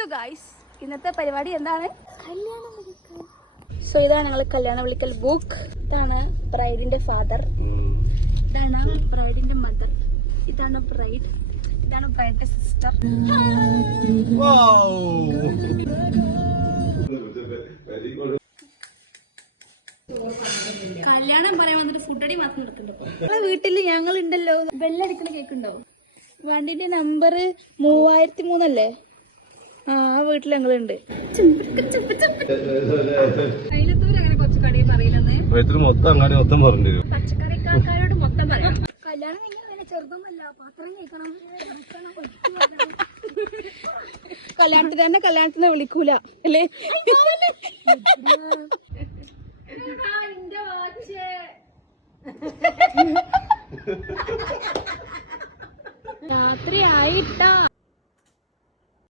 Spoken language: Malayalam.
സോ ഗൈസ് ഇന്നത്തെ പരിപാടി എന്താണ്? കല്യാണം വിളിക്കൽ. സോ ഇതാണ് ഞങ്ങൾ കല്യാണം വിളിക്കൽ ബുക്ക്. ഇതാണ് ബ്രൈഡിന്റെ ഫാദർ, ഇതാണ് ബ്രൈഡിന്റെ മദർ, ഇതാണ് ബ്രൈഡ്, ഇതാണ് ബ്രൈഡിന്റെ സിസ്റ്റർ. കല്യാണം പറയാൻ വന്നിട്ട് ഫുഡടി മാത്രം നടക്കുന്നുണ്ടോ? ഞങ്ങളെ വീട്ടില് ഞങ്ങളുണ്ടല്ലോ. ബെല്ലടിക്കണ കേക്കുണ്ടോ? വണ്ടിന്റെ നമ്പർ 3003 അല്ലേ? ആ വീട്ടിൽ ഞങ്ങളുണ്ട്. കയ്യിലത്തൂര് അങ്ങനെ കുറച്ച് കടയിൽ പറയില്ലെന്ന് പച്ചക്കറിക്കാരോട് മൊത്തം പറയാം. കല്യാണം കഴിഞ്ഞാൽ ചെറുതൊന്നല്ല, പാത്രം കഴിക്കണം. കല്യാണത്തിന് തന്നെ കല്യാണത്തിന് വിളിക്കൂല അല്ലേ? രാത്രി ആയിട്ടാ.